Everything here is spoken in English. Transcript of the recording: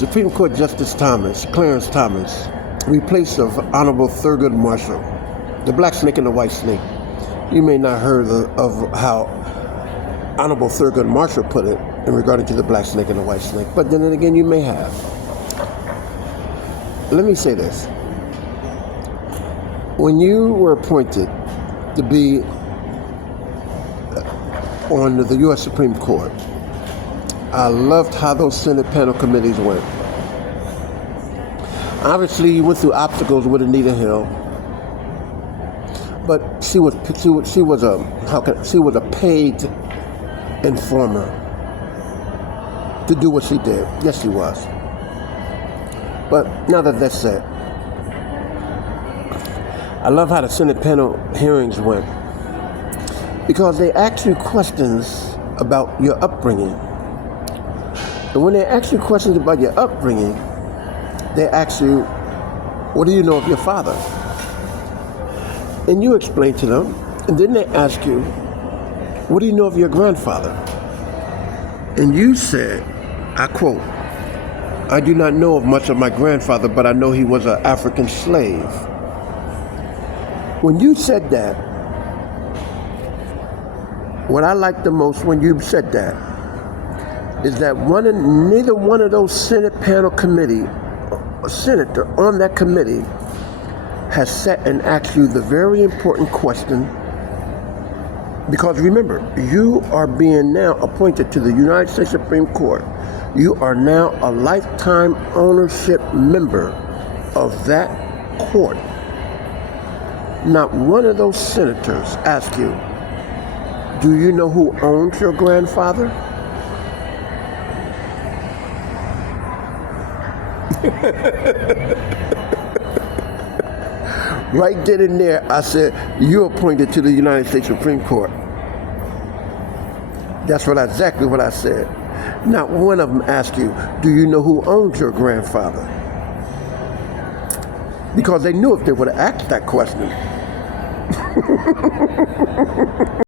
Supreme Court Justice Clarence Thomas, replaced of Honorable Thurgood Marshall, the black snake and the white snake. You may not heard of how Honorable Thurgood Marshall put it in regard to the black snake and the white snake, but then again, you may have. Let me say this. When you were appointed to be on the U.S. Supreme Court, I loved how those Senate panel committees went. Obviously, you went through obstacles with Anita Hill, but she was a paid informer to do what she did. Yes, she was. But now that that's said, I love how the Senate panel hearings went, because they ask you questions about your upbringing. And when they ask you questions about your upbringing, they ask you, what do you know of your father? And you explain to them, and then they ask you, what do you know of your grandfather? And you said, I quote, I do not know of much of my grandfather, but I know he was an African slave. When you said that, what I liked the most when you said that is that neither one of those Senate panel committee, a senator on that committee, has sat and asked you the very important question. Because remember, you are being now appointed to the United States Supreme Court. You are now a lifetime ownership member of that court. Not one of those senators asked you, do you know who owns your grandfather? Right then and there, I said, you're appointed to the United States Supreme Court. That's exactly what I said. Not one of them asked you, do you know who owns your grandfather? Because they knew if they would have asked that question.